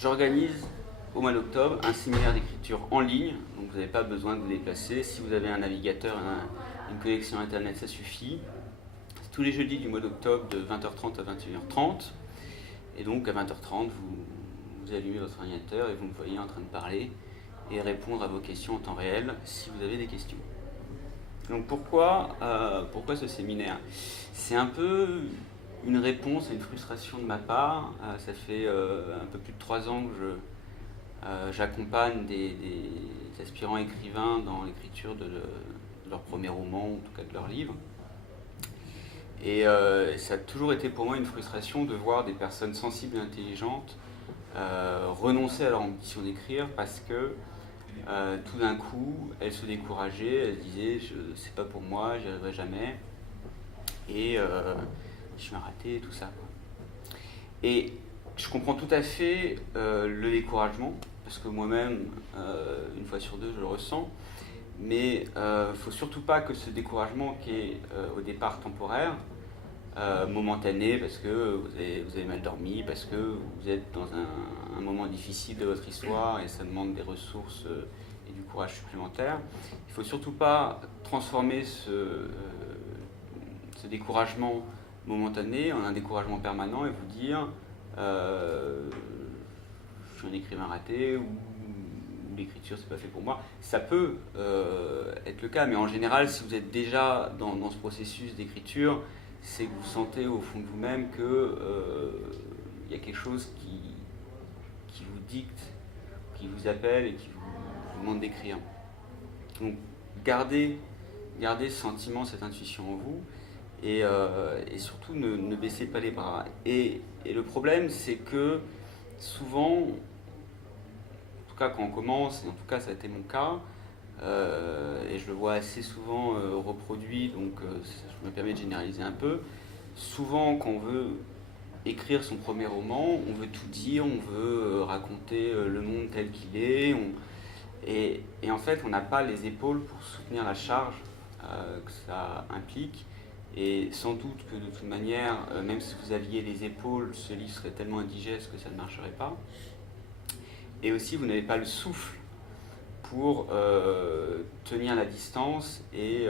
j'organise au mois d'octobre un séminaire d'écriture en ligne, donc vous n'avez pas besoin de vous déplacer. Si vous avez un navigateur, une connexion internet, ça suffit. C'est tous les jeudis du mois d'octobre de 20h30 à 21h30. Et donc à 20h30, vous allumez votre ordinateur et vous me voyez en train de parler et répondre à vos questions en temps réel si vous avez des questions. Donc pourquoi ce séminaire? C'est un peu une réponse à une frustration de ma part. Ça fait un peu plus de 3 ans que j'accompagne des aspirants écrivains dans l'écriture de leur premier roman, ou en tout cas de leur livre. Et ça a toujours été pour moi une frustration de voir des personnes sensibles et intelligentes renoncer à leur ambition d'écrire parce que tout d'un coup, elles se décourageaient, elles se disaient c'est pas pour moi, j'y arriverai jamais, et je suis raté, et tout ça. Et je comprends tout à fait le découragement, parce que moi-même, une fois sur deux, je le ressens, mais il ne faut surtout pas que ce découragement qui est au départ temporaire, momentané, parce que vous avez mal dormi, parce que vous êtes dans un moment difficile de votre histoire et ça demande des ressources et du courage supplémentaire. Il ne faut surtout pas transformer ce découragement momentané en un découragement permanent et vous dire je suis un écrivain raté ou l'écriture c'est pas fait pour moi. Ça peut être le cas, mais en général, si vous êtes déjà dans ce processus d'écriture, c'est que vous sentez au fond de vous-même que y a quelque chose qui vous dicte, qui vous appelle et qui vous demande d'écrire. Donc gardez ce sentiment, cette intuition en vous et surtout ne baissez pas les bras. Et le problème, c'est que souvent, en tout cas quand on commence, et en tout cas ça a été mon cas, et je le vois assez souvent reproduit, donc je me permets de généraliser un peu. Souvent, quand on veut écrire son premier roman, on veut tout dire, on veut raconter le monde tel qu'il est, et en fait, on n'a pas les épaules pour soutenir la charge que ça implique. Et sans doute que de toute manière, même si vous aviez les épaules, ce livre serait tellement indigeste que ça ne marcherait pas. Et aussi, vous n'avez pas le souffle pour tenir la distance et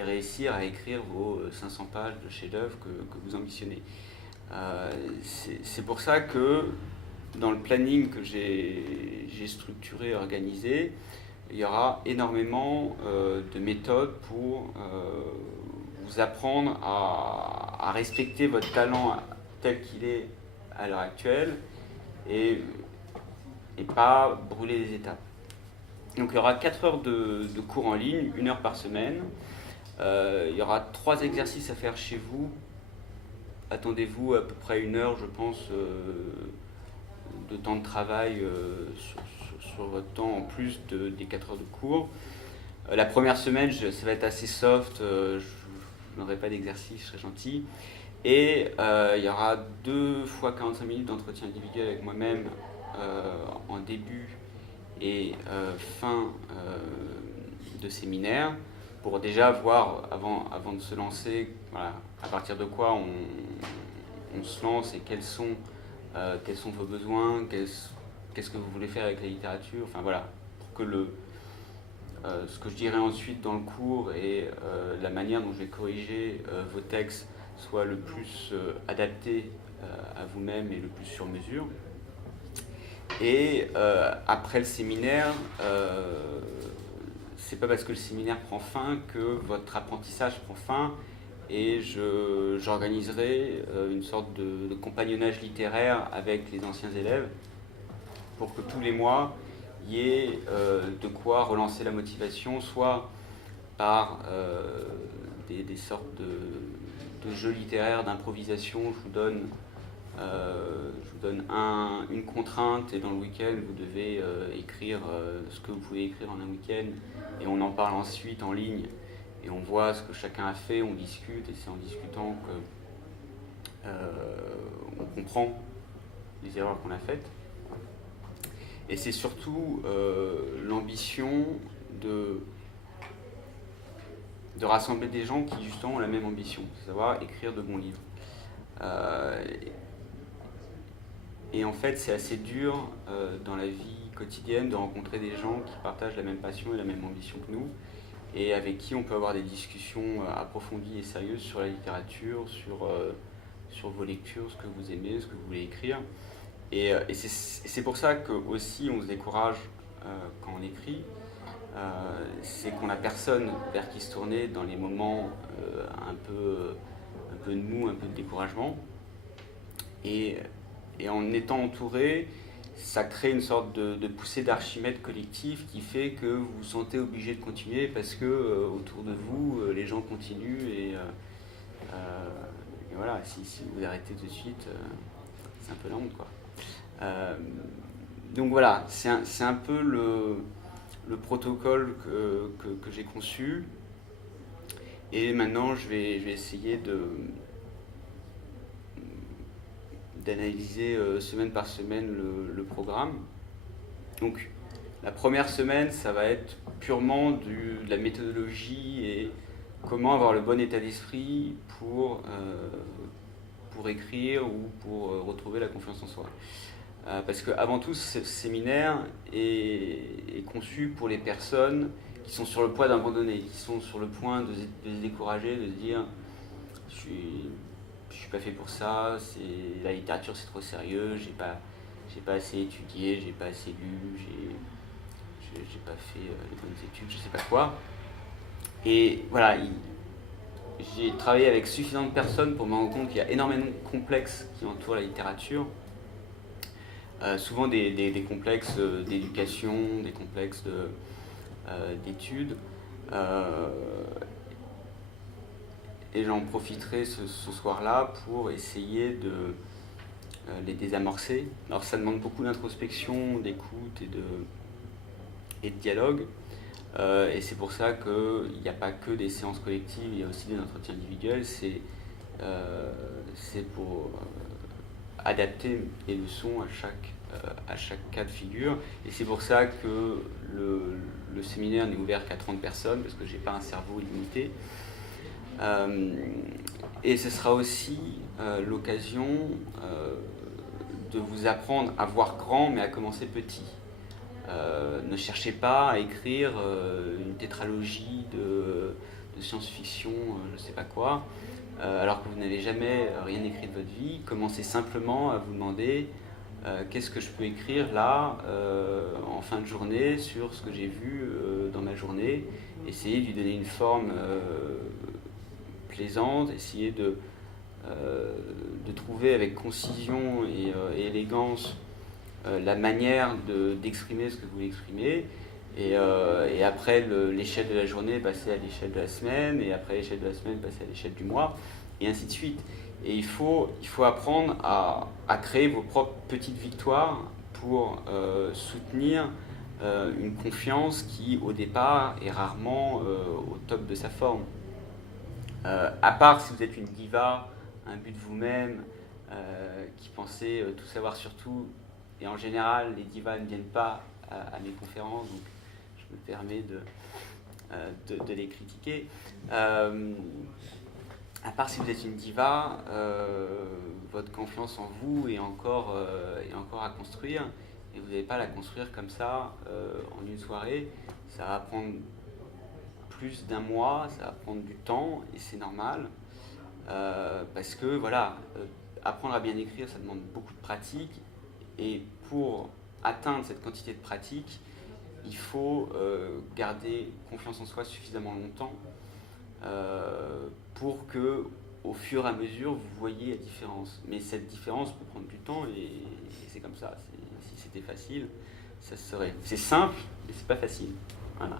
réussir à écrire vos 500 pages de chef-d'œuvre que vous ambitionnez. C'est pour ça que dans le planning que j'ai structuré et organisé, il y aura énormément de méthodes pour vous apprendre à respecter votre talent tel qu'il est à l'heure actuelle et pas brûler les étapes. Donc il y aura 4 heures de cours en ligne, 1 heure par semaine. Il y aura 3 exercices à faire chez vous. Attendez-vous à peu près 1 heure, je pense, de temps de travail sur votre temps en plus des 4 heures de cours. La première semaine, ça va être assez soft, je n'aurai pas d'exercice, je serai gentil. Et il y aura 2 fois 45 minutes d'entretien individuel avec moi-même en début et fin de séminaire, pour déjà voir, avant de se lancer, voilà, à partir de quoi on se lance et quels sont vos besoins, qu'est-ce que vous voulez faire avec la littérature, enfin voilà, pour que ce que je dirai ensuite dans le cours et la manière dont je vais corriger vos textes soit le plus adapté à vous-même et le plus sur mesure. Et après le séminaire, c'est pas parce que le séminaire prend fin que votre apprentissage prend fin, et j'organiserai une sorte de compagnonnage littéraire avec les anciens élèves pour que tous les mois il y ait de quoi relancer la motivation, soit par des sortes de jeux littéraires, d'improvisation. Je vous donne une contrainte et dans le week-end vous devez écrire ce que vous pouvez écrire en un week-end et on en parle ensuite en ligne et on voit ce que chacun a fait, on discute et c'est en discutant que on comprend les erreurs qu'on a faites. Et c'est surtout l'ambition de rassembler des gens qui justement ont la même ambition, c'est savoir écrire de bons livres. Et en fait, c'est assez dur dans la vie quotidienne de rencontrer des gens qui partagent la même passion et la même ambition que nous, et avec qui on peut avoir des discussions approfondies et sérieuses sur la littérature, sur vos lectures, ce que vous aimez, ce que vous voulez écrire. Et c'est pour ça que aussi on se décourage quand on écrit. C'est qu'on n'a personne vers qui se tourner dans les moments un peu de mou, un peu de découragement. Et en étant entouré, ça crée une sorte de poussée d'Archimède collective qui fait que vous vous sentez obligé de continuer parce que autour de vous, les gens continuent et voilà, si vous arrêtez tout de suite, c'est un peu la honte, quoi. Donc voilà, c'est un peu le protocole que j'ai conçu. Et maintenant, je vais essayer d'analyser semaine par semaine le programme. Donc, la première semaine, ça va être purement de la méthodologie et comment avoir le bon état d'esprit pour écrire ou pour retrouver la confiance en soi. Parce qu'avant tout, ce séminaire est conçu pour les personnes qui sont sur le point d'abandonner, qui sont sur le point de se décourager, de se dire je suis pas fait pour ça, la littérature c'est trop sérieux, j'ai pas assez étudié, j'ai pas assez lu, j'ai pas fait les bonnes études, je sais pas quoi. Et voilà, j'ai travaillé avec suffisamment de personnes pour me rendre compte qu'il y a énormément de complexes qui entourent la littérature. Souvent des complexes d'éducation, des complexes d'études. Et j'en profiterai ce soir-là pour essayer de les désamorcer. Alors ça demande beaucoup d'introspection, d'écoute et de dialogue. Et c'est pour ça qu'il n'y a pas que des séances collectives, il y a aussi des entretiens individuels. C'est pour adapter les leçons à chaque cas de figure. Et c'est pour ça que le séminaire n'est ouvert qu'à 30 personnes, parce que je n'ai pas un cerveau limité. Et ce sera aussi l'occasion de vous apprendre à voir grand, mais à commencer petit. Ne cherchez pas à écrire une tétralogie de science-fiction, je ne sais pas quoi, alors que vous n'avez jamais rien écrit de votre vie. Commencez simplement à vous demander qu'est-ce que je peux écrire là, en fin de journée, sur ce que j'ai vu dans ma journée. Essayez de lui donner une forme plaisante, essayez de trouver avec concision et élégance la manière d'exprimer ce que vous voulez exprimer. Et après l'échelle de la journée, passer à l'échelle de la semaine, et après l'échelle de la semaine, passer à l'échelle du mois, et ainsi de suite. Et il faut apprendre à créer vos propres petites victoires pour soutenir une confiance qui, au départ, est rarement au top de sa forme. À part si vous êtes une diva, un but de vous-même, qui pensez tout savoir sur tout, et en général, les divas ne viennent pas à mes conférences, donc je me permets de les critiquer. À part si vous êtes une diva, votre confiance en vous est encore à construire, et vous n'allez pas la construire comme ça en une soirée. Ça va prendre plus d'un mois, ça va prendre du temps, et c'est normal, parce que voilà, apprendre à bien écrire, ça demande beaucoup de pratique, et pour atteindre cette quantité de pratique, il faut garder confiance en soi suffisamment longtemps pour que, au fur et à mesure, vous voyez la différence. Mais cette différence peut prendre du temps, et c'est comme ça. Si c'était facile, ça serait. C'est simple, mais c'est pas facile. Voilà,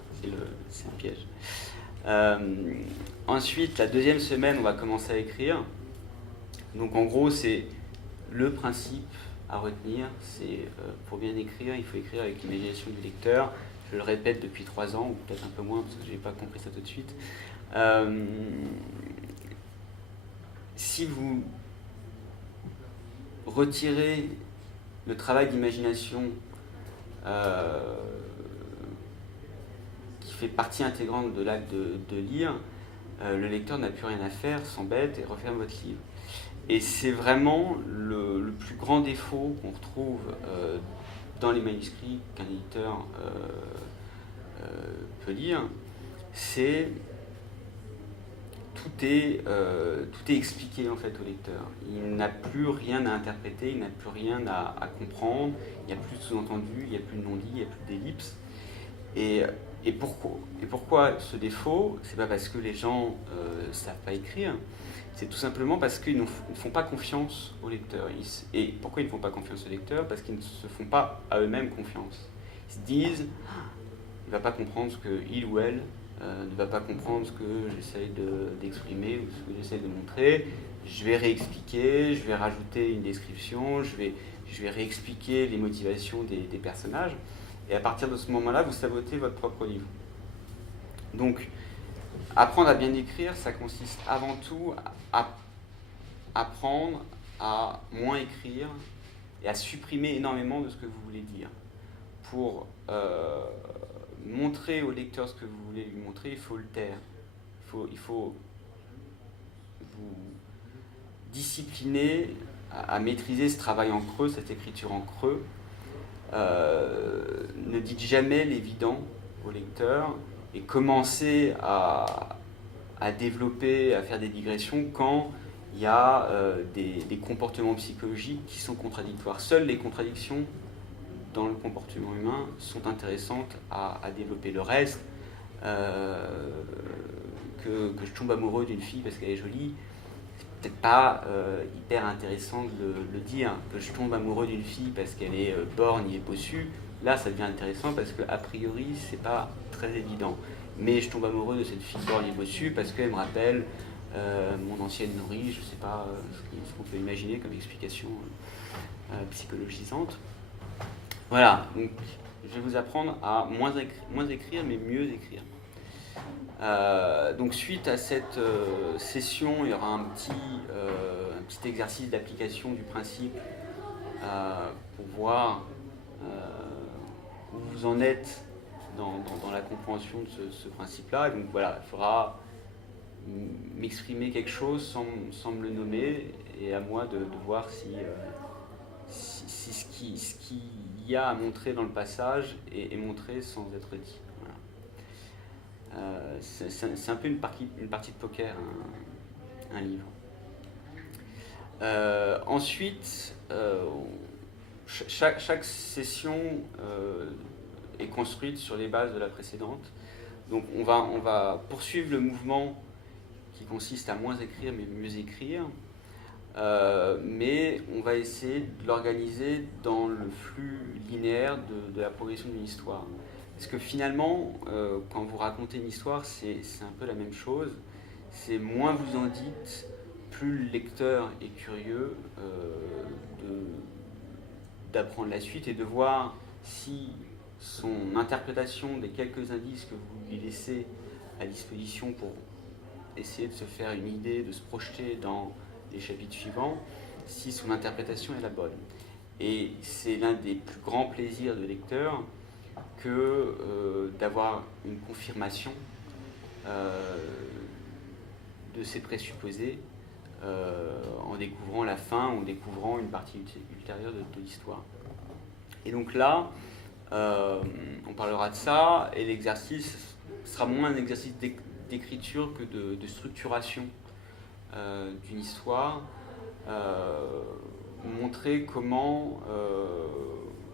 c'est un piège. Ensuite, la deuxième semaine, on va commencer à écrire. Donc en gros, c'est le principe à retenir, c'est pour bien écrire, il faut écrire avec l'imagination du lecteur. Je le répète depuis 3 ans, ou peut-être un peu moins, parce que je n'ai pas compris ça tout de suite. Si vous retirez le travail d'imagination qui fait partie intégrante de l'acte de lire, le lecteur n'a plus rien à faire, s'embête et referme votre livre. Et c'est vraiment le plus grand défaut qu'on retrouve dans les manuscrits qu'un éditeur peut lire, c'est tout est expliqué en fait au lecteur. Il n'a plus rien à interpréter, il n'a plus rien à comprendre, il n'y a plus de sous-entendu, il n'y a plus de non-dit, il n'y a plus d'ellipse. Et pourquoi ce défaut? C'est pas parce que les gens ne savent pas écrire, c'est tout simplement parce qu'ils ne font pas confiance au lecteur. Et pourquoi ils ne font pas confiance au lecteur? Parce qu'ils ne se font pas à eux-mêmes confiance. Ils se disent, il ne va pas comprendre ce qu'il ou elle ne va pas comprendre ce que j'essaie d'exprimer ou ce que j'essaie de montrer. Je vais réexpliquer, je vais rajouter une description, je vais réexpliquer les motivations des personnages. Et à partir de ce moment-là, vous sabotez votre propre livre. Donc, apprendre à bien écrire, ça consiste avant tout à apprendre à moins écrire et à supprimer énormément de ce que vous voulez dire. Pour montrer au lecteur ce que vous voulez lui montrer, il faut le taire. Il faut vous discipliner à maîtriser ce travail en creux, cette écriture en creux. Ne dites jamais l'évident au lecteur et commencez à développer, à faire des digressions quand il y a des comportements psychologiques qui sont contradictoires. Seules les contradictions dans le comportement humain sont intéressantes à développer. Le reste, que je tombe amoureux d'une fille parce qu'elle est jolie, c'est peut-être pas hyper intéressant de le dire. Que je tombe amoureux d'une fille parce qu'elle est borgne et bossue, là ça devient intéressant parce qu'a priori c'est pas très évident. Mais je tombe amoureux de cette fille borgne et bossue parce qu'elle me rappelle mon ancienne nourrice, je sais pas ce qu'on peut imaginer comme explication psychologisante. Voilà, donc je vais vous apprendre à moins écrire, mais mieux écrire. Donc suite à cette session, il y aura un petit exercice d'application du principe pour voir où vous en êtes dans la compréhension de ce principe-là. Et donc voilà, il faudra m'exprimer quelque chose sans me le nommer, et à moi de voir si ce qu'il y a à montrer dans le passage est montré sans être dit. Voilà. C'est un peu une partie de poker, un livre. Ensuite, chaque session est construite sur les bases de la précédente. Donc on va poursuivre le mouvement qui consiste à moins écrire mais mieux écrire. Mais on va essayer de l'organiser dans le flux linéaire de la progression d'une histoire. Parce que finalement, quand vous racontez une histoire, c'est un peu la même chose. C'est moins vous en dites, plus le lecteur est curieux d'apprendre la suite et de voir si son interprétation des quelques indices que vous lui laissez à disposition pour essayer de se faire une idée, de se projeter dans les chapitres suivants, si son interprétation est la bonne. Et c'est l'un des plus grands plaisirs de lecteur que d'avoir une confirmation de ses présupposés en découvrant la fin ou en découvrant une partie ultérieure de l'histoire. Et donc là, on parlera de ça, et l'exercice sera moins un exercice d'écriture que de structuration d'une histoire, montrer comment,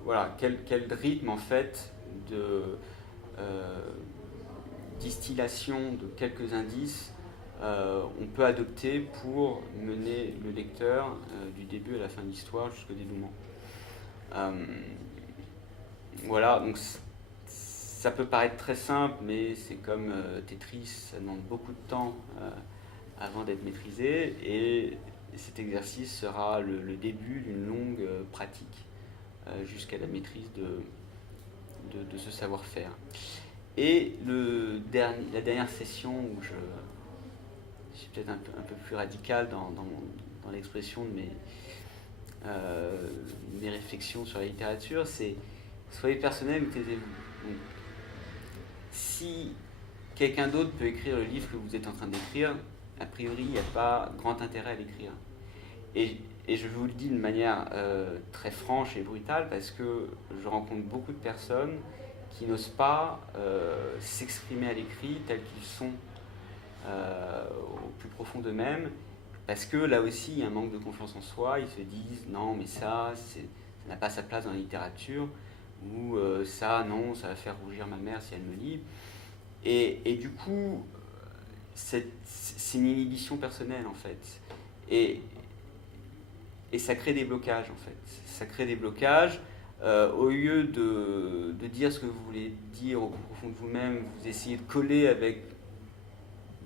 voilà, quel rythme en fait de distillation de quelques indices on peut adopter pour mener le lecteur du début à la fin de l'histoire jusqu'au dénouement. Voilà, donc ça peut paraître très simple, mais c'est comme Tetris, ça demande beaucoup de temps avant d'être maîtrisé, et cet exercice sera le début d'une longue pratique jusqu'à la maîtrise de ce savoir-faire. Et la dernière session où je suis peut-être un peu plus radical dans l'expression de mes réflexions sur la littérature, c'est soyez personnel ou taisez-vous. Donc, si quelqu'un d'autre peut écrire le livre que vous êtes en train d'écrire, a priori, il n'y a pas grand intérêt à l'écrire. et je vous le dis de manière très franche et brutale parce que je rencontre beaucoup de personnes qui n'osent pas s'exprimer à l'écrit tels qu'ils sont au plus profond d'eux-mêmes, parce que là aussi il y a un manque de confiance en soi. Ils se disent non mais ça n'a pas sa place dans la littérature, ou ça non, ça va faire rougir ma mère si elle me lit. Et du coup c'est une inhibition personnelle en fait, et ça crée des blocages en fait. Ça crée des blocages. Au lieu de dire ce que vous voulez dire au fond de vous-même, vous essayez de coller avec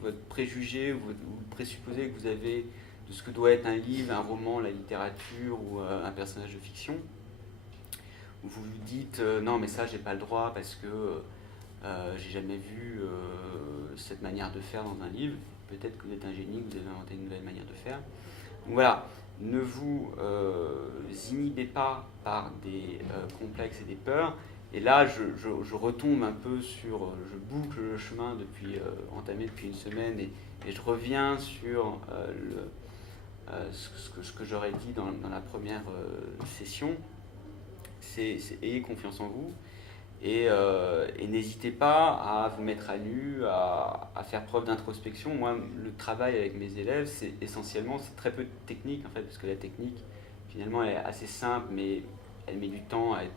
votre préjugé ou le présupposé que vous avez de ce que doit être un livre, un roman, la littérature ou un personnage de fiction. Où vous vous dites non mais ça j'ai pas le droit parce que j'ai jamais vu cette manière de faire dans un livre. Peut-être que vous êtes un génie, que vous avez inventé une nouvelle manière de faire. Donc voilà, ne vous inhibez pas par des complexes et des peurs. Et là, je retombe un peu sur, je boucle le chemin entamé depuis une semaine, et je reviens sur ce que j'aurais dit dans la première session. C'est ayez confiance en vous, et n'hésitez pas à vous mettre à nu, à faire preuve d'introspection. Moi, le travail avec mes élèves, c'est très peu de technique en fait, parce que la technique, finalement, elle est assez simple, mais elle met du temps à être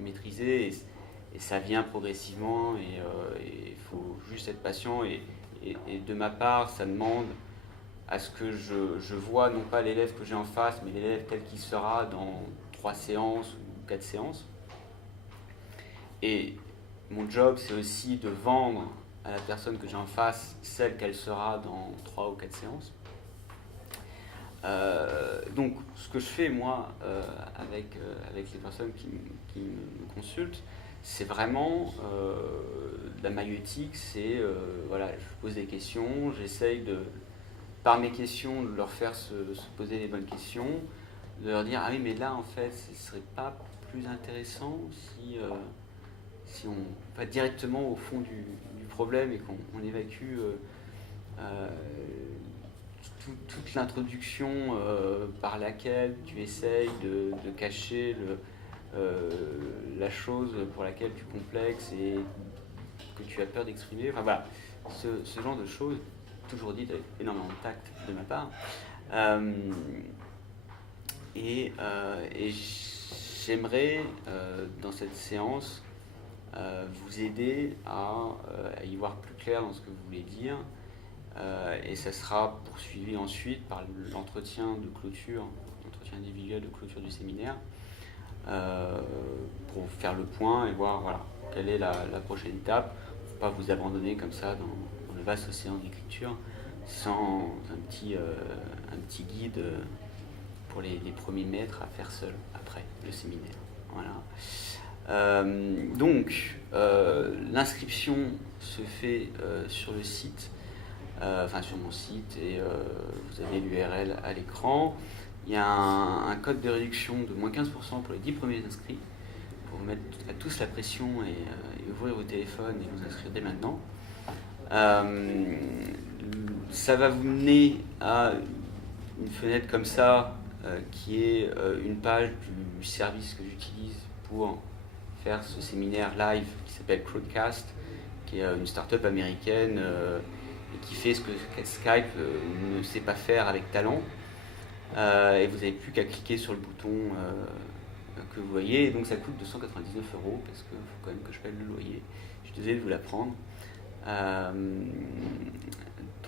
maîtrisée, et ça vient progressivement, et il faut juste être patient. Et de ma part, ça demande à ce que je vois non pas l'élève que j'ai en face, mais l'élève tel qu'il sera dans 3 séances ou 4 séances. Et mon job, c'est aussi de vendre à la personne que j'ai en face celle qu'elle sera dans 3 ou 4 séances. Donc, ce que je fais, moi, avec les personnes qui me consultent, c'est vraiment de la maïeutique. C'est, voilà, je pose des questions, j'essaye par mes questions, de leur faire se poser les bonnes questions, de leur dire, ah oui, mais là, en fait, ce serait pas plus intéressant si on va directement au fond du problème et qu'on évacue toute l'introduction par laquelle tu essayes de cacher la chose pour laquelle tu complexes et que tu as peur d'exprimer. Enfin voilà, ce genre de choses, toujours dites avec énormément de tact de ma part. Et j'aimerais, dans cette séance, vous aider à y voir plus clair dans ce que vous voulez dire, et ça sera poursuivi ensuite par l'entretien de clôture, l'entretien individuel de clôture du séminaire, pour faire le point et voir voilà, quelle est la prochaine étape. Il ne faut pas vous abandonner comme ça dans le vaste océan d'écriture sans un petit guide pour les premiers mètres à faire seul après le séminaire. Voilà. Donc, l'inscription se fait sur le site, sur mon site, et vous avez l'URL à l'écran. Il y a un code de réduction de moins 15% pour les 10 premiers inscrits, pour vous mettre à tous la pression et ouvrir vos téléphones et vous inscrire dès maintenant. Ça va vous mener à une fenêtre comme ça, qui est une page du service que j'utilise pour faire ce séminaire live qui s'appelle Crowdcast, qui est une start-up américaine et qui fait ce que Skype ne sait pas faire avec talent. Et vous n'avez plus qu'à cliquer sur le bouton que vous voyez, et donc ça coûte 299 € parce qu'il faut quand même que je paye le loyer. Je suis désolé de vous l'apprendre.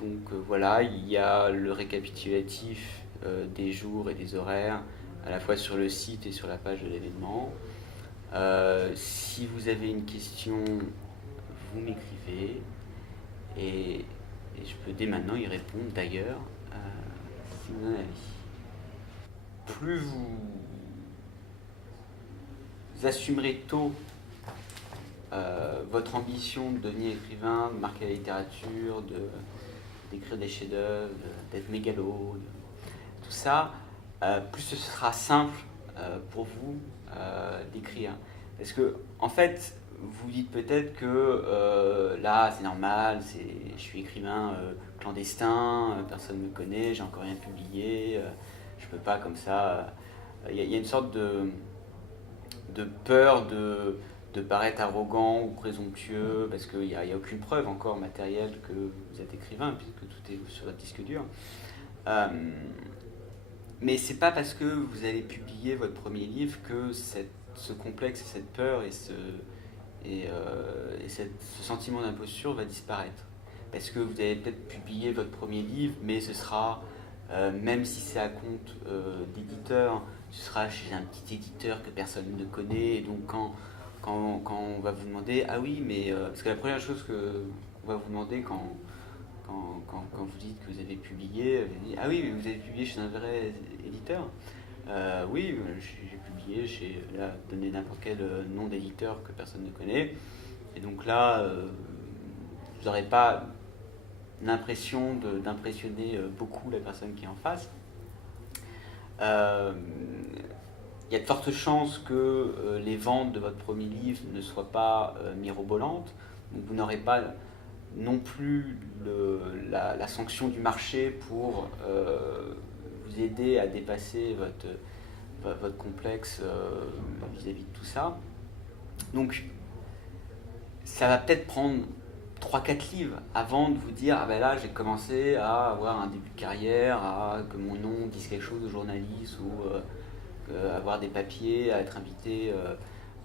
Donc voilà, il y a le récapitulatif des jours et des horaires, à la fois sur le site et sur la page de l'événement. Si vous avez une question, vous m'écrivez, et je peux dès maintenant y répondre d'ailleurs, si vous en avez. Plus vous assumerez tôt votre ambition de devenir écrivain, de marquer la littérature, d'écrire des chefs-d'œuvre, d'être mégalo, tout ça, plus ce sera simple pour vous d'écrire. Parce que, en fait, vous dites peut-être que là, c'est normal, je suis écrivain clandestin, personne ne me connaît, j'ai encore rien publié, Je peux pas comme ça. Il y a une sorte de peur de paraître arrogant ou présomptueux, parce qu'il n'y a aucune preuve encore matérielle que vous êtes écrivain, puisque tout est sur votre disque dur. Mais c'est pas parce que vous allez publier votre premier livre que ce complexe et cette peur et ce sentiment d'imposture va disparaître. Parce que vous allez peut-être publier votre premier livre, mais ce sera, même si c'est à compte d'éditeur, ce sera chez un petit éditeur que personne ne connaît. Et donc quand on va vous demander, ah oui, mais... parce que la première chose qu'on va vous demander quand vous dites que vous avez publié, vous dites, ah oui, mais vous avez publié chez un vrai éditeur. Oui, j'ai publié chez, là, donner n'importe quel nom d'éditeur que personne ne connaît. Et donc là, vous n'aurez pas l'impression d'impressionner beaucoup la personne qui est en face. Il y a de fortes chances que les ventes de votre premier livre ne soient pas mirobolantes. Donc vous n'aurez pas non plus la sanction du marché pour vous aider à dépasser votre complexe vis-à-vis de tout ça. Donc ça va peut-être prendre 3-4 livres avant de vous dire ah ben là j'ai commencé à avoir un début de carrière, que mon nom dise quelque chose aux journalistes ou avoir des papiers, à être invité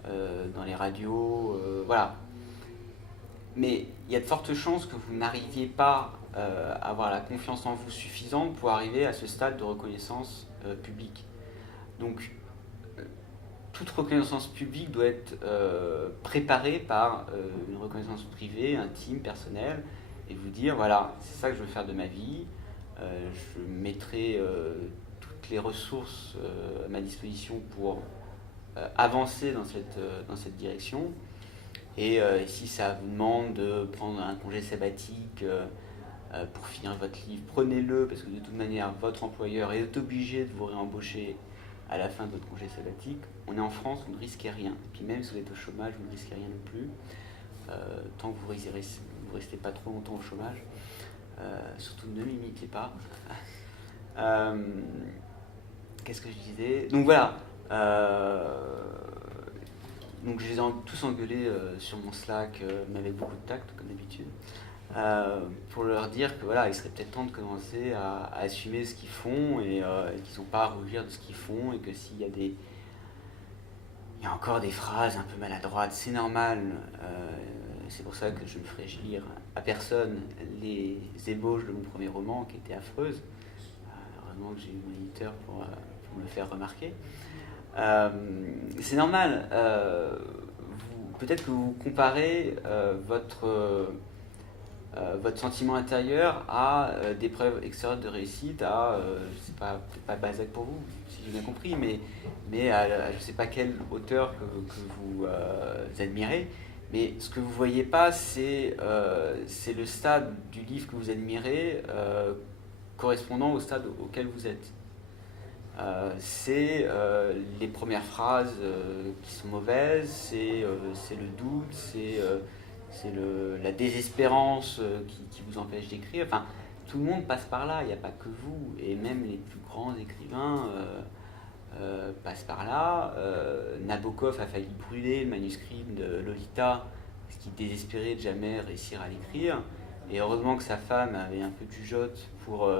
dans les radios, voilà. Mais il y a de fortes chances que vous n'arriviez pas à avoir la confiance en vous suffisante pour arriver à ce stade de reconnaissance publique. Donc, toute reconnaissance publique doit être préparée par une reconnaissance privée, intime, personnelle, et vous dire, voilà, c'est ça que je veux faire de ma vie, je mettrai toutes les ressources à ma disposition pour avancer dans cette direction. Et si ça vous demande de prendre un congé sabbatique pour finir votre livre, prenez-le, parce que de toute manière, votre employeur est obligé de vous réembaucher à la fin de votre congé sabbatique. On est en France, vous ne risquez rien. Et puis même si vous êtes au chômage, vous ne risquez rien non plus, tant que vous ne restez pas trop longtemps au chômage. Surtout ne m'imitez pas. Qu'est-ce que je disais ? Donc voilà. Donc je les ai tous engueulés sur mon Slack, mais avec beaucoup de tact, comme d'habitude, pour leur dire que voilà, il serait peut-être temps de commencer à assumer ce qu'ils font et qu'ils n'ont pas à rougir de ce qu'ils font, et que s'il y a il y a encore des phrases un peu maladroites, c'est normal. C'est pour ça que je ne ferai lire à personne les ébauches de mon premier roman qui étaient affreuses. Heureusement que j'ai eu mon éditeur pour me le faire remarquer. C'est normal. Peut-être que vous comparez votre sentiment intérieur à des preuves extérieures de réussite, je sais pas, peut-être pas Balzac pour vous, si j'ai bien compris, mais à je ne sais pas quel auteur que vous admirez. Mais ce que vous ne voyez pas, c'est le stade du livre que vous admirez correspondant au stade auquel vous êtes. C'est les premières phrases qui sont mauvaises, c'est le doute, c'est la désespérance qui vous empêche d'écrire. Enfin, tout le monde passe par là, il n'y a pas que vous. Et même les plus grands écrivains passent par là. Nabokov a failli brûler le manuscrit de Lolita parce qu'il désespérait de jamais réussir à l'écrire. Et heureusement que sa femme avait un peu de jugeote pour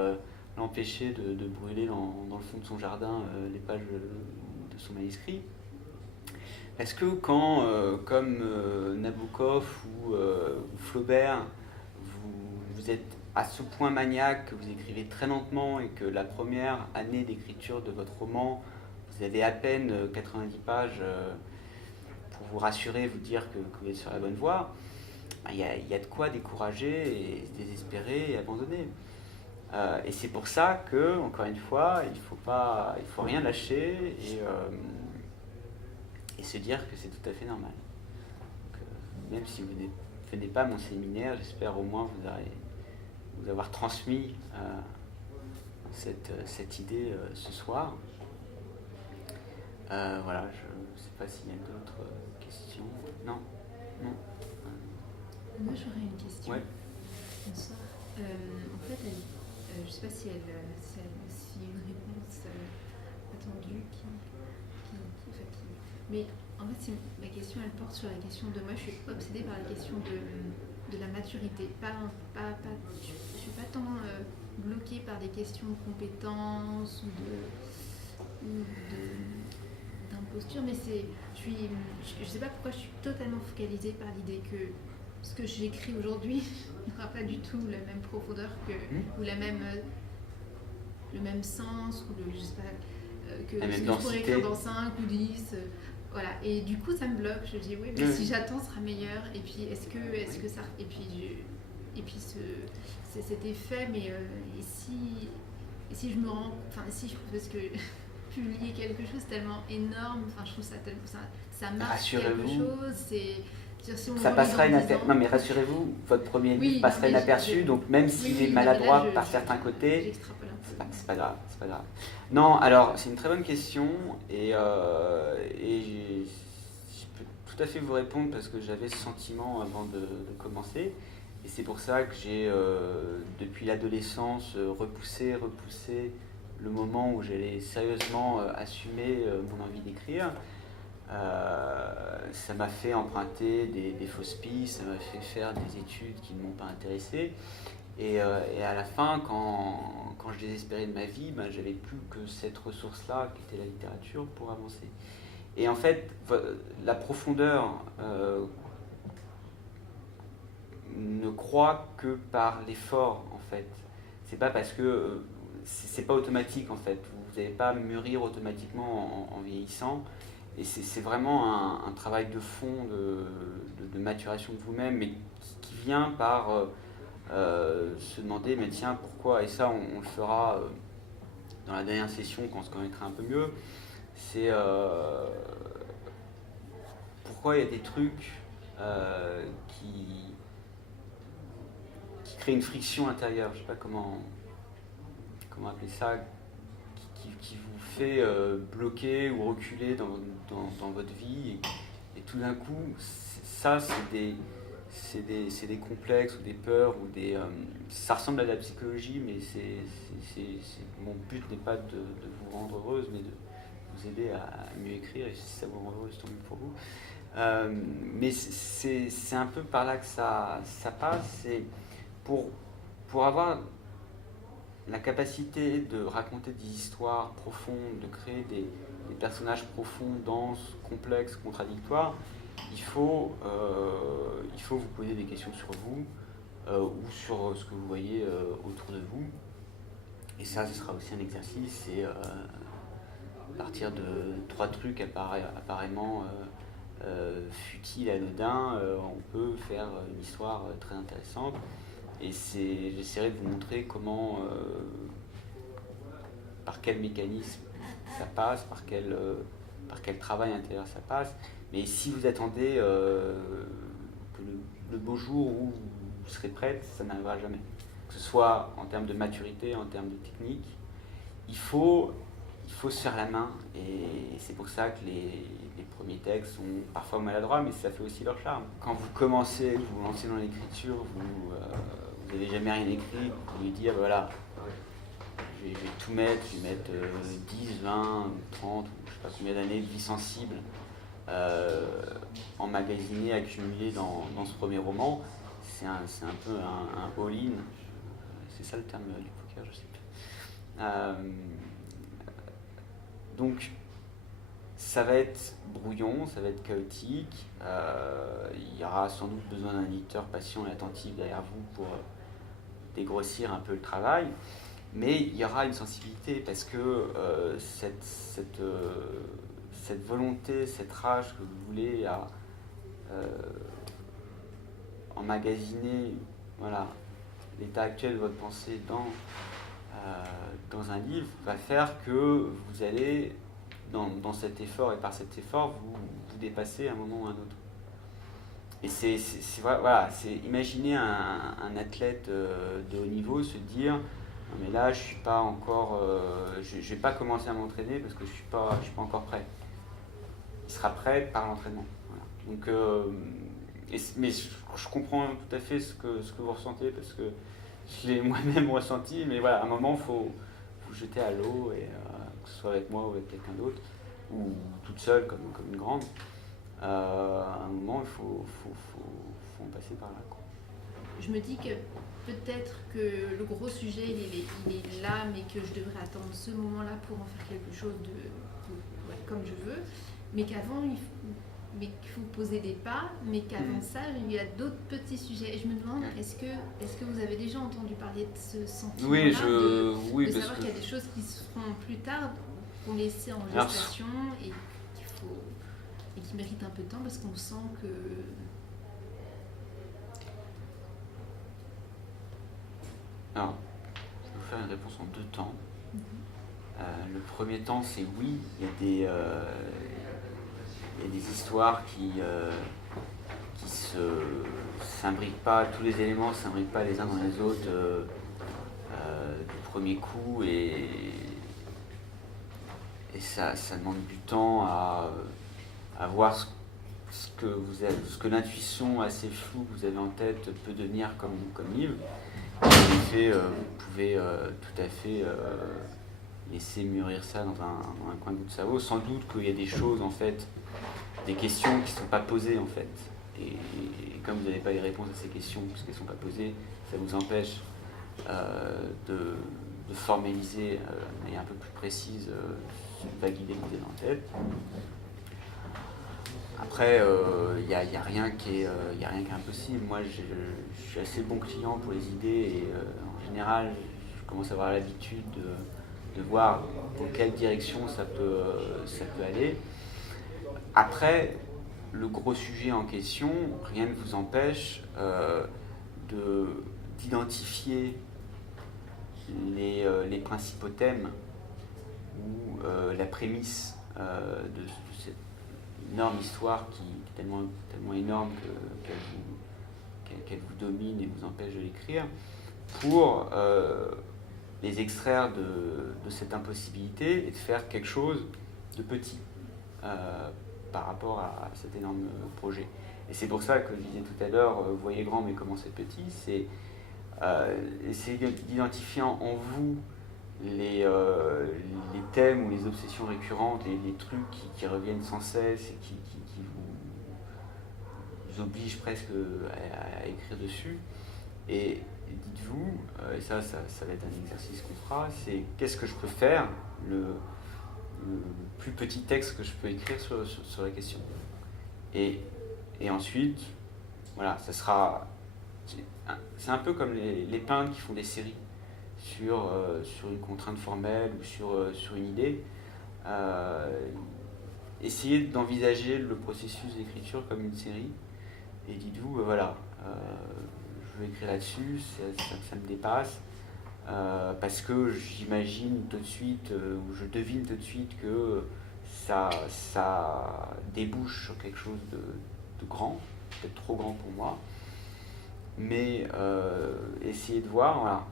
l'empêcher de brûler dans le fond de son jardin les pages de son manuscrit. Parce que quand, comme Nabokov ou Flaubert, vous êtes à ce point maniaque que vous écrivez très lentement et que la première année d'écriture de votre roman, vous avez à peine 90 pages pour vous rassurer, vous dire que vous êtes sur la bonne voie, il y a de quoi décourager et se désespérer et abandonner. Et c'est pour ça que, encore une fois, il faut rien lâcher et se dire que c'est tout à fait normal. Donc, même si vous ne venez pas à mon séminaire, j'espère au moins vous avoir transmis cette idée ce soir. Voilà, je ne sais pas s'il y a d'autres questions. Non. Moi j'aurais une question. Ouais. Bonsoir. En fait, je ne sais pas si une réponse Mais en fait, ma question, elle porte sur la question de... Moi, je suis obsédée par la question de la maturité. Je suis pas tant bloquée par des questions de compétences d'imposture, mais je sais pas pourquoi je suis totalement focalisée par l'idée que ce que j'écris aujourd'hui n'aura pas du tout la même profondeur ou le même sens, ou je sais pas, que ce que je pourrais écrire dans 5 ou 10. Voilà, et du coup ça me bloque. Je dis oui, mais si j'attends, ce sera meilleur. Et puis est-ce que ça. Et puis cet effet, mais et si je me rends. Enfin, si je. Parce que publier quelque chose tellement énorme, enfin, je trouve ça tellement. Ça marque quelque chose, si ça passera inaperçu. Non, mais rassurez-vous, votre premier livre passera inaperçu, donc même s'il est maladroit par certains côtés, c'est pas grave, c'est pas grave. Non, alors c'est une très bonne question et je peux tout à fait vous répondre parce que j'avais ce sentiment avant de commencer. Et c'est pour ça que j'ai, depuis l'adolescence, repoussé le moment où j'allais sérieusement assumer mon envie d'écrire. Ça m'a fait emprunter des fausses pistes, ça m'a fait faire des études qui ne m'ont pas intéressé. Et à la fin, quand je désespérais de ma vie, ben, j'avais plus que cette ressource-là, qui était la littérature, pour avancer. Et en fait, la profondeur ne croît que par l'effort, en fait. C'est pas parce que c'est pas automatique, en fait. Vous n'allez pas mûrir automatiquement en vieillissant. Et c'est vraiment un travail de fond, de maturation de vous-même, mais qui vient par se demander, mais tiens, pourquoi, et ça on le fera dans la dernière session quand on se connaîtra un peu mieux, c'est pourquoi il y a des trucs qui créent une friction intérieure, je sais pas comment appeler ça, qui vous fait bloquer ou reculer dans votre vie, et tout d'un coup, ça c'est des complexes ou des peurs ou ça ressemble à de la psychologie, mais mon but n'est pas de vous rendre heureuse, mais de vous aider à mieux écrire, et si ça vous rend heureuse, tant mieux pour vous. Mais c'est un peu par là que ça passe. C'est pour avoir la capacité de raconter des histoires profondes, de créer des personnages profonds, denses, complexes, contradictoires, il faut vous poser des questions sur vous ou sur ce que vous voyez autour de vous. Et ça, ce sera aussi un exercice. C'est à partir de 3 trucs apparemment futiles, anodins, on peut faire une histoire très intéressante. Et j'essaierai de vous montrer comment, par quel mécanisme ça passe, par quel travail intérieur ça passe. Mais si vous attendez que le beau jour où vous serez prête, ça n'arrivera jamais. Que ce soit en termes de maturité, en termes de technique, il faut se faire la main. Et c'est pour ça que les premiers textes sont parfois maladroits, mais ça fait aussi leur charme. Quand vous commencez, vous lancez dans l'écriture, vous n'avez jamais rien écrit, vous pouvez dire voilà, je vais tout mettre, je vais mettre 10, 20, 30, ou je sais pas combien d'années de vie sensible emmagasinées, accumulées dans ce premier roman. C'est un peu un all-in, c'est ça le terme du poker, je sais plus. Donc ça va être brouillon, ça va être chaotique, il y aura sans doute besoin d'un éditeur patient et attentif derrière vous pour dégrossir un peu le travail, mais il y aura une sensibilité parce que cette volonté, cette rage que vous voulez à emmagasiner, voilà, l'état actuel de votre pensée dans un livre va faire que vous allez dans cet effort, et par cet effort vous dépassez à un moment ou à un autre. Et voilà, c'est imaginer un athlète de haut niveau se dire non mais là je suis pas encore je vais pas commencer à m'entraîner parce que je suis pas encore prêt. Il sera prêt par l'entraînement. Voilà. Donc mais je comprends tout à fait ce que vous ressentez parce que je l'ai moi-même ressenti, mais voilà, à un moment il faut jeter à l'eau, et que ce soit avec moi ou avec quelqu'un d'autre. ou toute seule comme une grande, à un moment, il faut en passer par là, quoi. Je me dis que peut-être que le gros sujet, il est là, mais que je devrais attendre ce moment-là pour en faire quelque chose comme je veux, mais qu'avant, qu'il faut poser des pas, mais qu'avant ça, il y a d'autres petits sujets. Et je me demande, est-ce que vous avez déjà entendu parler de ce sentiment-là, de savoir qu'il y a des choses qui se feront plus tard, qu'on laissait en gestation et qui méritent un peu de temps parce qu'on sent que... Alors, je vais vous faire une réponse en 2 temps. Le premier temps, c'est oui, il y a des histoires qui s'imbriquent pas, tous les éléments ne s'imbriquent pas les uns dans les autres du premier coup, et ça demande du temps à voir ce que l'intuition assez floue que vous avez en tête peut devenir comme livre. En effet, vous pouvez tout à fait laisser mûrir ça dans un coin de votre cerveau. Sans doute qu'il y a des choses, en fait, des questions qui ne sont pas posées, en fait. Et comme vous n'avez pas les réponses à ces questions, parce qu'elles ne sont pas posées, ça vous empêche de formaliser de manière un peu plus précise une vague idée que vous avez en tête. Après, il n'y a rien qui est impossible. Moi, je suis assez bon client pour les idées, et en général, je commence à avoir l'habitude de voir dans quelle direction ça peut aller. Après, le gros sujet en question, rien ne vous empêche d'identifier les principaux thèmes ou la prémisse de cette énorme histoire qui est tellement énorme qu'elle vous domine et vous empêche de l'écrire, pour les extraire de cette impossibilité et de faire quelque chose de petit par rapport à cet énorme projet. Et c'est pour ça que je disais tout à l'heure, voyez grand mais commencez petit, c'est essayer d'identifier en vous les thèmes ou les obsessions récurrentes, les trucs qui reviennent sans cesse et qui vous obligent presque à écrire dessus. Et dites-vous, et ça va être un exercice qu'on fera, c'est qu'est-ce que je peux faire, le plus petit texte que je peux écrire sur la question. Et ensuite, voilà, ça sera... C'est un peu comme les peintres qui font des séries sur une contrainte formelle ou sur une idée. Essayez d'envisager le processus d'écriture comme une série et dites-vous, voilà, je veux écrire là-dessus, ça me dépasse, parce que j'imagine tout de suite, ou je devine tout de suite que ça débouche sur quelque chose de grand, peut-être trop grand pour moi, mais essayez de voir, voilà,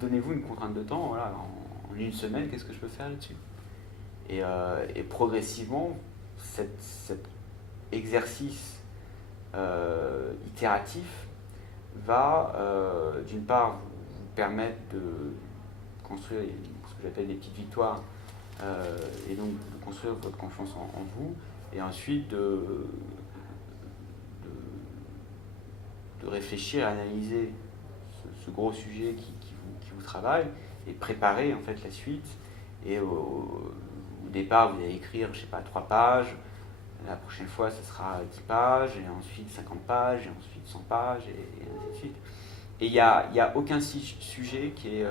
donnez-vous une contrainte de temps, voilà, en 1 semaine, qu'est-ce que je peux faire là-dessus, et progressivement, cet exercice itératif va d'une part vous permettre de construire ce que j'appelle des petites victoires, et donc de construire votre confiance en vous, et ensuite de réfléchir, à analyser ce gros sujet qui vous travaille, et préparer en fait la suite. Et au départ, vous allez écrire, je sais pas, 3 pages. La prochaine fois, ce sera 10 pages, et ensuite 50 pages, et ensuite 100 pages, et ainsi de suite. Et il n'y a aucun sujet qui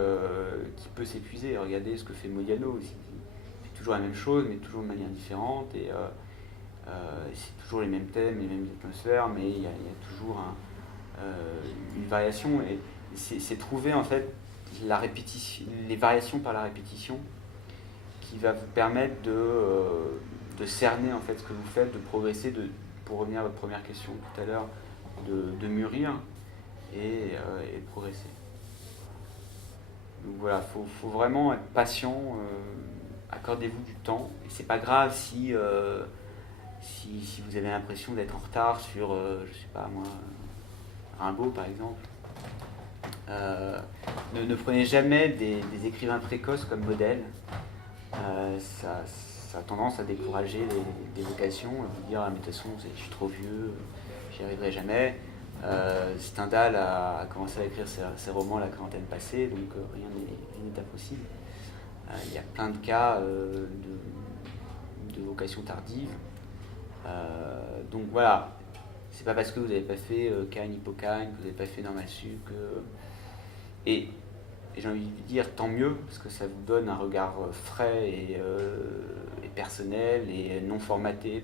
peut s'épuiser. Regardez ce que fait Modiano. Il fait toujours la même chose, mais toujours de manière différente. Et c'est toujours les mêmes thèmes, les mêmes atmosphères, mais il y a toujours une variation. Et c'est trouver en fait les variations par la répétition qui va vous permettre de cerner en fait ce que vous faites, de progresser, pour revenir à votre première question tout à l'heure, de mûrir et de progresser. Donc voilà, faut vraiment être patient, accordez-vous du temps, et c'est pas grave si vous avez l'impression d'être en retard sur, je sais pas moi, Rimbaud par exemple. Ne prenez jamais des écrivains précoces comme modèle. Ça ça a tendance à décourager des vocations, à vous dire, ah, mais de toute façon, je suis trop vieux, j'y arriverai jamais. Stendhal a commencé à écrire ses romans à la quarantaine passée, donc rien n'est impossible. Il y a plein de cas de vocations tardives. Donc voilà, c'est pas parce que vous n'avez pas fait Cagne, Hippocagne, que vous n'avez pas fait Normal Sup que... Et j'ai envie de dire tant mieux, parce que ça vous donne un regard frais et personnel et non formaté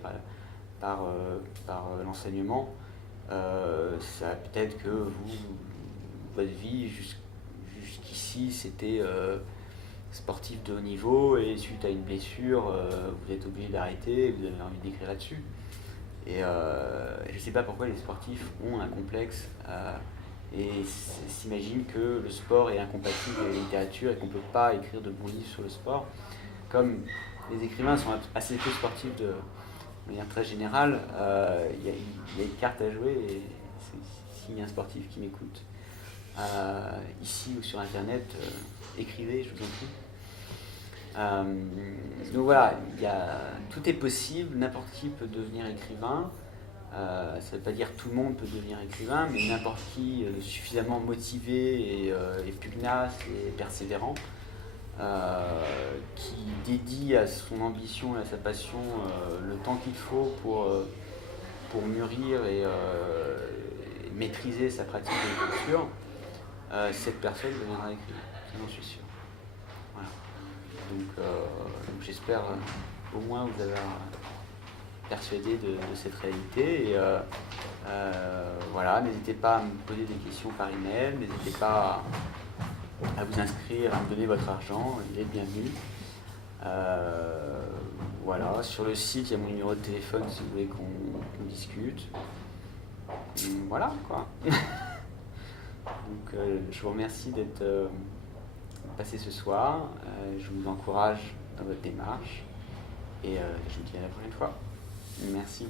par l'enseignement. Ça peut-être que votre vie jusqu'ici c'était sportif de haut niveau et suite à une blessure vous êtes obligé d'arrêter et vous avez envie d'écrire là-dessus. Et je ne sais pas pourquoi les sportifs ont un complexe et s'imaginent que le sport est incompatible avec la littérature et qu'on ne peut pas écrire de bons livres sur le sport. Comme les écrivains sont assez peu sportifs de manière très générale, il y a une carte à jouer et s'il y a un sportif qui m'écoute, ici ou sur internet, écrivez, je vous en prie. Donc voilà, tout est possible, n'importe qui peut devenir écrivain. Ça ne veut pas dire que tout le monde peut devenir écrivain, mais n'importe qui suffisamment motivé et pugnace et persévérant, qui dédie à son ambition et à sa passion le temps qu'il faut pour mûrir et maîtriser sa pratique de l'écriture, cette personne deviendra écrivain, j'en suis sûr. Voilà. Donc j'espère au moins vous avoir persuadé de cette réalité. Et voilà, n'hésitez pas à me poser des questions par email, n'hésitez pas à vous inscrire, à me donner votre argent, il est bienvenu. Voilà, sur le site, il y a mon numéro de téléphone si vous voulez qu'on discute. Voilà, quoi. Donc, je vous remercie d'être passé ce soir. Je vous encourage dans votre démarche. Et je vous dis à la prochaine fois. Merci.